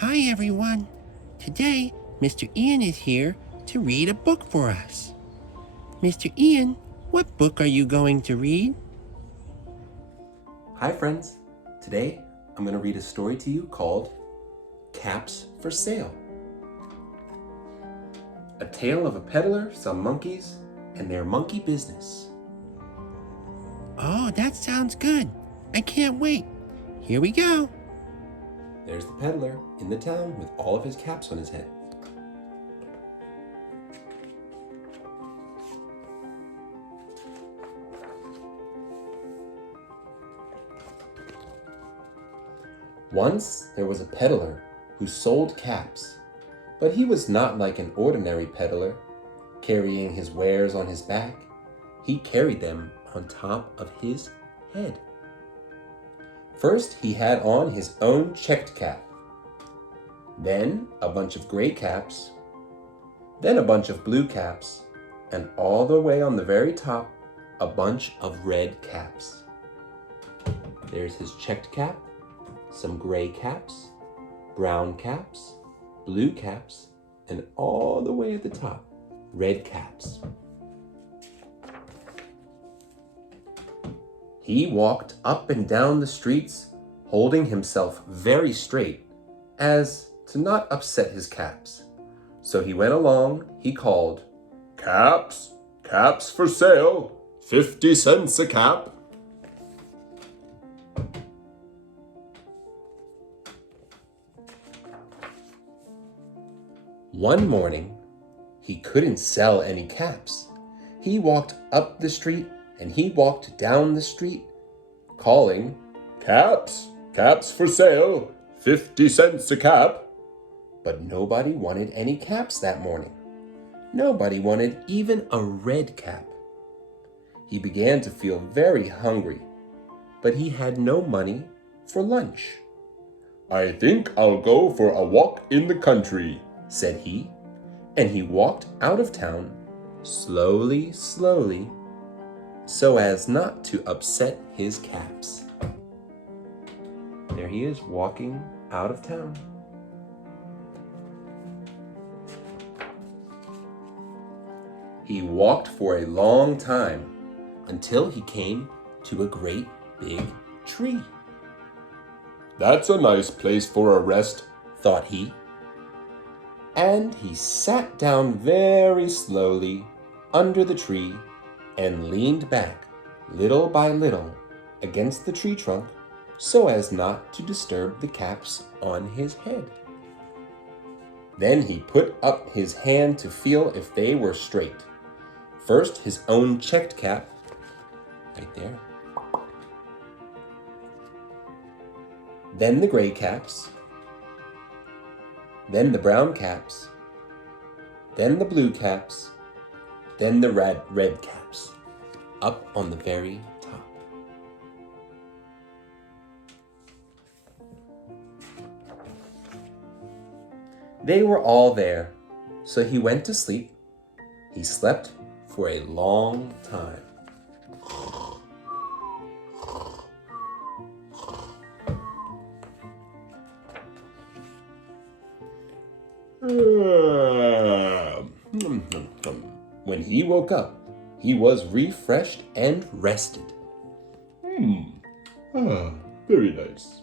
Hi everyone. Today, Mr. Ian is here to read a book for us. Mr. Ian, what book are you going to read? Hi friends. Today I'm going to read a story to you called Caps for Sale. A tale of a peddler, some monkeys, and their monkey business. Oh, that sounds good. I can't wait. Here we go. There's the peddler in the town with all of his caps on his head. Once there was a peddler who sold caps, but he was not like an ordinary peddler, carrying his wares on his back. He carried them on top of his head. First, he had on his own checked cap, then a bunch of gray caps, then a bunch of blue caps, and all the way on the very top, a bunch of red caps. There's his checked cap, some gray caps, brown caps, blue caps, and all the way at the top, red caps. He walked up and down the streets, holding himself very straight, as to not upset his caps. So he went along, he called, "Caps, caps for sale, 50 cents a cap." One morning, he couldn't sell any caps. He walked up the street and he walked down the street, calling, "Caps, caps for sale, 50 cents a cap." But nobody wanted any caps that morning. Nobody wanted even a red cap. He began to feel very hungry, but he had no money for lunch. "I think I'll go for a walk in the country," said he, and he walked out of town slowly, slowly, so as not to upset his caps. There he is walking out of town. He walked for a long time until he came to a great big tree. "That's a nice place for a rest," thought he. And he sat down very slowly under the tree and leaned back little by little against the tree trunk so as not to disturb the caps on his head. Then he put up his hand to feel if they were straight. First his own checked cap, right there. Then the gray caps. Then the brown caps, then the blue caps, then the red caps, up on the very top. They were all there, so he went to sleep. He slept for a long time. When he woke up, he was refreshed and rested. Very nice.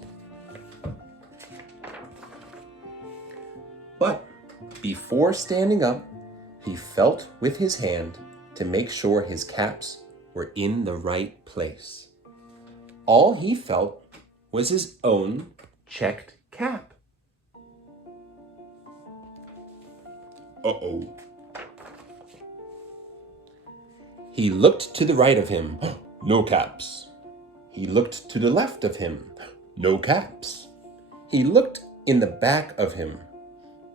But before standing up, he felt with his hand to make sure his caps were in the right place. All he felt was his own checked cap. Uh-oh. He looked to the right of him. No caps. He looked to the left of him. No caps. He looked in the back of him.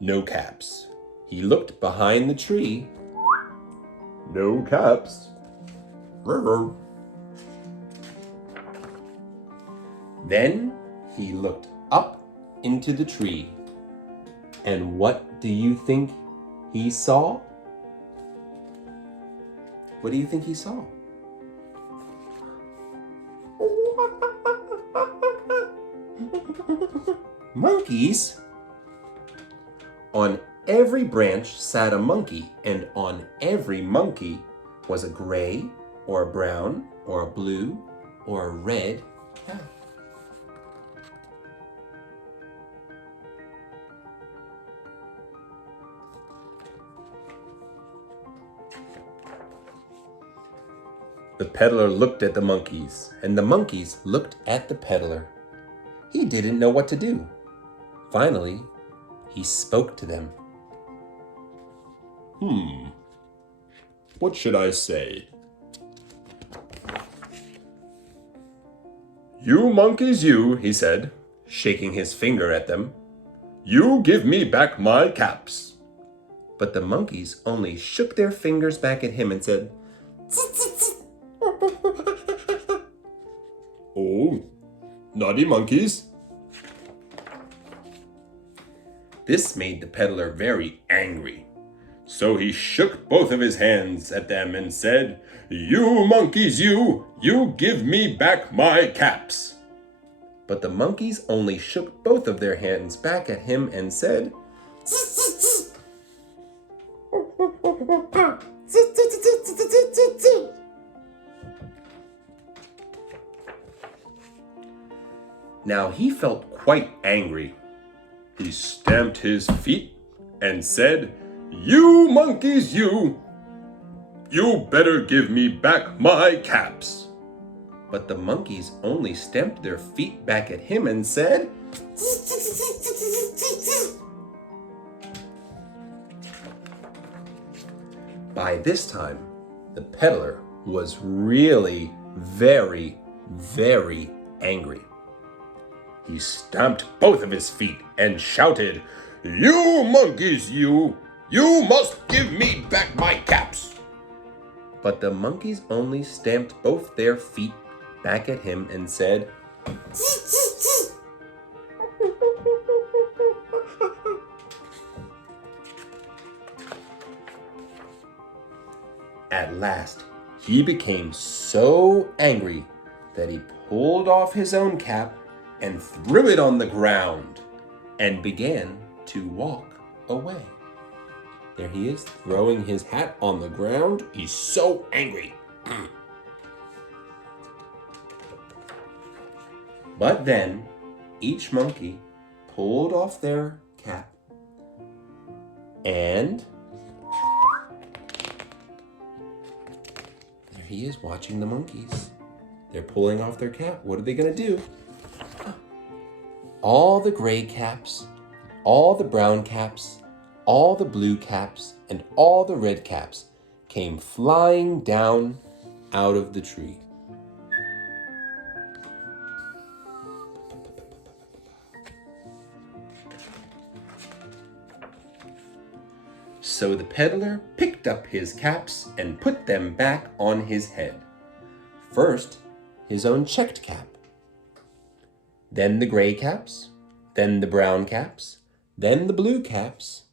No caps. He looked behind the tree. No caps. Then he looked up into the tree. And what do you think he saw? What do you think he saw? Monkeys? On every branch sat a monkey, and on every monkey was a gray, or a brown, or a blue, or a red cap. The peddler looked at the monkeys, and the monkeys looked at the peddler. He didn't know what to do. Finally, he spoke to them. What should I say? You monkeys, you, he said, Shaking his finger at them. you give me back my caps. But the monkeys only shook their fingers back at him and said, Oh, naughty monkeys. This made the peddler very angry. So he shook both of his hands at them and said, You monkeys, you give me back my caps. But the monkeys only shook both of their hands back at him and said, Now he felt quite angry. He stamped his feet and said, You monkeys, you better give me back my caps. But the monkeys only stamped their feet back at him and said, By this time, the peddler was really very, very angry. He stamped both of his feet and shouted, You monkeys, you must give me back my caps. But the monkeys only stamped both their feet back at him and said, At last, he became so angry that he pulled off his own cap and threw it on the ground and began to walk away. There he is, throwing his hat on the ground. He's so angry. But then, each monkey pulled off their cap and there he is watching the monkeys. They're pulling off their cap. What are they going to do? All the gray caps, all the brown caps, all the blue caps, and all the red caps came flying down out of the tree. So the peddler picked up his caps and put them back on his head. First, his own checked cap. Then the gray caps, then the brown caps, then the blue caps,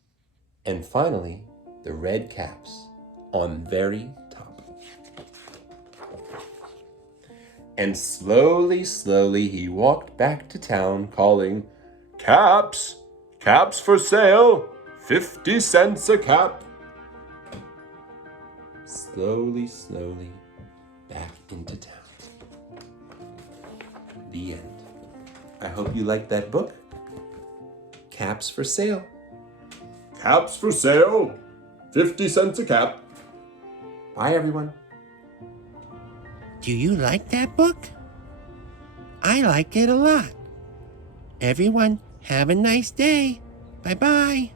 and finally the red caps on very top. And slowly, slowly he walked back to town calling, Caps for sale, 50 cents a cap. Slowly, slowly back into town. The end. I hope you liked that book. Caps for sale. Caps for sale, 50 cents a cap. Bye, everyone. Do you like that book? I liked it a lot. Everyone, have a nice day. Bye-bye.